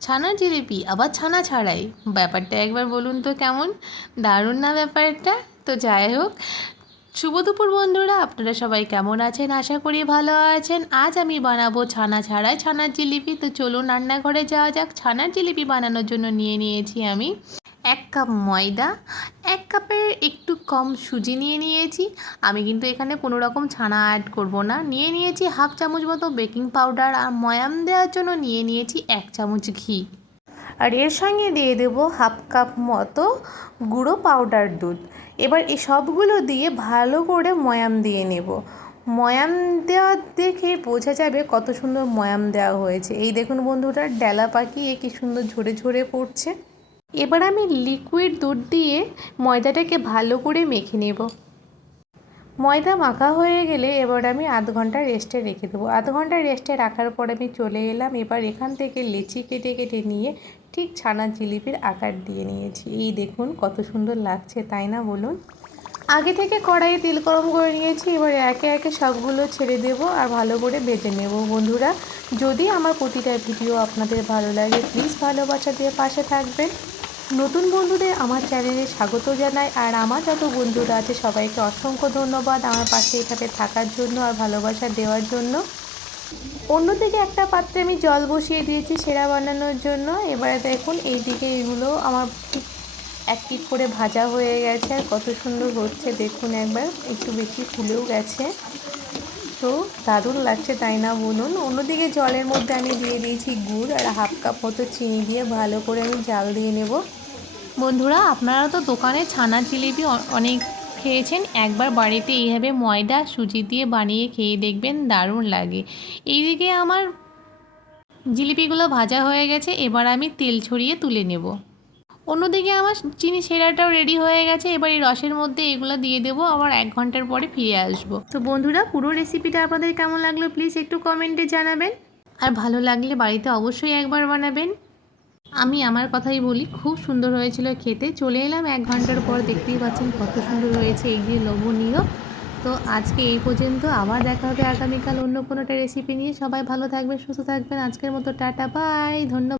ছানার জিলিপি আবার ছানা ছাড়াই, ব্যাপারটা একবার বলুন তো কেমন দারুণ না ব্যাপারটা। তো যাই হোক, শুভ দুপুর বন্ধুরা, আপনারা সবাই কেমন আছেন? আশা করি ভালো আছেন। আজ আমি বানাবো ছানা ছাড়াই ছানার জিলিপি। তো চলুন রান্নাঘরে যাওয়া যাক। ছানার জিলিপি বানানোর জন্য নিয়ে নিয়েছি আমি 1 কাপ ময়দা, 1 কাপের একটু কম সুজি নিয়ে নিয়েছি। আমি কিন্তু এখানে কোনো রকম ছানা অ্যাড করব না। নিয়ে নিয়েছি 1/2 চামচ মতো বেকিং পাউডার, আর ময়াম দেওয়ার জন্য নিয়ে নিয়েছি 1 চামচ ঘি। আর এর সঙ্গে দিয়ে দেবো 1/2 কাপ মতো গুঁড়ো পাউডার দুধ। এবার এই সবগুলো দিয়ে ভালো করে ময়াম দিয়ে নেব। ময়াম দেওয়া দেখে বোঝা যাবে কত সুন্দর ময়াম দেওয়া হয়েছে। এই দেখুন বন্ধুরা, ডেলা পাকিয়ে কি সুন্দর ঝরে ঝরে পড়ছে। এবার আমি লিকুইড দুধ দিয়ে ময়দাটাকে ভালো করে মেখে নেব। ময়দা মাখা হয়ে গেলে এবার আমি আধ ঘন্টা রেস্টে রেখে দেবো। আধ ঘন্টা রেস্টে রাখার পর আমি চলে এলাম। এবার এখান থেকে লেচি কেটে কেটে নিয়ে ঠিক ছানার জিলিপির আকার দিয়ে নিয়েছি। এই দেখুন কত সুন্দর লাগছে, তাই না বলুন? আগে থেকে কড়াইয়ে তেল গরম করে নিয়েছি। এবার একে একে সবগুলো ছেড়ে দেবো আর ভালো করে ভেজে নেব। বন্ধুরা, যদি আমার প্রতিটা ভিডিও আপনাদের ভালো লাগে, প্লিজ ভালোবাসা দিয়ে পাশে থাকবেন। নতুন বন্ধুদের আমার চ্যানেলে স্বাগত জানাই। আর আমার যত বন্ধুরা আছে সবাইকে অসংখ্য ধন্যবাদ আমার পাশে এভাবে থাকার জন্য আর ভালোবাসা দেওয়ার জন্য। অন্যদিকে একটা পাত্রে আমি জল বসিয়ে দিয়েছি সেরা বানানোর জন্য। এবারে দেখুন এইদিকে এগুলো আমার ঠিক এক পিঠ করে ভাজা হয়ে গেছে। আর কত সুন্দর হচ্ছে দেখুন, একবার একটু বেশি ফুলেও গেছে। তো দারুণ লাগছে, তাই না বলুন? অন্যদিকে জলের মধ্যে আমি দিয়ে দিয়েছি গুড় আর 1/2 কাপ মতো চিনি দিয়ে ভালো করে আমি জাল দিয়ে নেব। বন্ধুরা, আপনারা তো দোকানে ছানার জিলিপি অনেক খেয়েছেন, একবার বাড়িতে এইভাবে ময়দা সুজি দিয়ে বানিয়ে খেয়ে দেখবেন, দারুণ লাগে। এইদিকে আমার জিলিপিগুলো ভাজা হয়ে গেছে। এবার আমি তেল ছড়িয়ে তুলে নেব। অন্যদিকে আমার চিনি সেরাটাও রেডি হয়ে গেছে। এবার এই রসের মধ্যে এগুলো দিয়ে দেবো, আবার 1 ঘন্টার পরে ফিরে আসবো। তো বন্ধুরা, পুরো রেসিপিটা আপনাদের কেমন লাগলো প্লিজ একটু কমেন্টে জানাবেন। আর ভালো লাগলে বাড়িতে অবশ্যই একবার বানাবেন। আমি আমার কথাই বলি, খুব সুন্দর হয়েছিল খেতে। চলে এলাম 1 ঘন্টার পর, দেখতেই পাচ্ছেন কত সুন্দর হয়েছে, এই যে লোভনীয়। তো আজকে এই পর্যন্ত, আবার দেখা হবে আগামীকাল অন্য কোনো একটা রেসিপি নিয়ে। সবাই ভালো থাকবেন, সুস্থ থাকবেন। আজকের মতো টাটা, বাই, ধন্যবাদ।